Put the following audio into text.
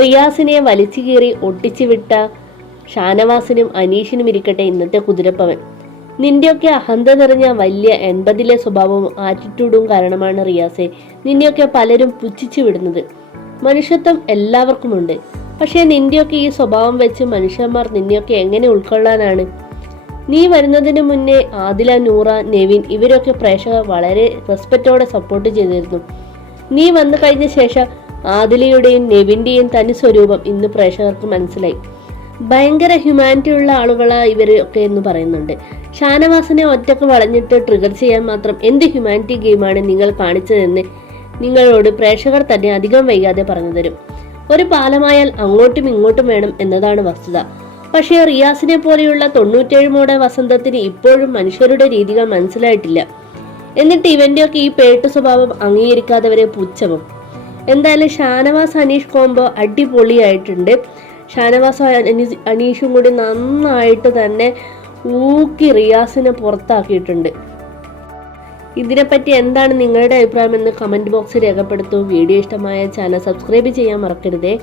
റിയാസിനെ വലിച്ചു കീറി ഒട്ടിച്ചു വിട്ട ഷാനവാസിനും അനീഷിനും ഇരിക്കട്ടെ ഇന്നത്തെ കുതിരപ്പവൻ. നിന്റെയൊക്കെ അഹന്ത നിറഞ്ഞ വലിയ 80-ലെ സ്വഭാവവും ആറ്റിറ്റ്യൂഡും കാരണമാണ് റിയാസെ നിന്നെയൊക്കെ പലരും പുച്ഛിച്ചു വിടുന്നത്. മനുഷ്യത്വം എല്ലാവർക്കുമുണ്ട്. പക്ഷേ നിന്റെയൊക്കെ ഈ സ്വഭാവം വെച്ച് മനുഷ്യന്മാർ നിന്നെയൊക്കെ എങ്ങനെ ഉൾക്കൊള്ളാനാണ്? നീ വരുന്നതിന് മുന്നേ ആദില, നൂറ, നെവിൻ ഇവരൊക്കെ പ്രേക്ഷകർ വളരെ റെസ്പെക്റ്റോടെ സപ്പോർട്ട് ചെയ്തിരുന്നു. നീ വന്നു കഴിഞ്ഞ ശേഷം ആദിലയുടെയും നെവിന്റെയും തനി സ്വരൂപം ഇന്ന് പ്രേക്ഷകർക്ക് മനസ്സിലായി. ഭയങ്കര ഹ്യൂമാനിറ്റി ഉള്ള ആളുകളാ ഇവരൊക്കെ എന്ന് പറയുന്നുണ്ട്. ഷാനവാസിനെ ഒറ്റക്ക് വളഞ്ഞിട്ട് ട്രിഗർ ചെയ്യാൻ മാത്രം എന്ത് ഹ്യൂമാനിറ്റി ഗെയിമാണ് നിങ്ങൾ കാണിച്ചതെന്ന് നിങ്ങളോട് പ്രേക്ഷകർ തന്നെ അധികം വൈകാതെ പറഞ്ഞു തരും. ഒരു പാലമായാൽ അങ്ങോട്ടും ഇങ്ങോട്ടും വേണം എന്നതാണ് വസ്തുത. പക്ഷേ റിയാസിനെ പോലെയുള്ള 97 മോഡൽ വസന്തത്തിന് ഇപ്പോഴും മനുഷ്യരുടെ രീതികൾ മനസ്സിലായിട്ടില്ല. എന്നിട്ട് ഇവന്റെയൊക്കെ ഈ പേട്ടു സ്വഭാവം അംഗീകരിക്കാത്തവരെ പുച്ഛവും. എന്തായാലും ഷാനവാസ് അനീഷ് കോംബോ അടിപൊളിയായിട്ടുണ്ട്. ഷാനവാസ് അനീഷും കൂടി നന്നായിട്ട് തന്നെ ഊക്കി റിയാസിനെ പുറത്താക്കിയിട്ടുണ്ട്. ഇതിനെപ്പറ്റി എന്താണ് നിങ്ങളുടെ അഭിപ്രായം എന്ന് കമന്റ് ബോക്സിൽ രേഖപ്പെടുത്തൂ. വീഡിയോ ഇഷ്ടമായ ചാനൽ സബ്സ്ക്രൈബ് ചെയ്യാൻ മറക്കരുതേ.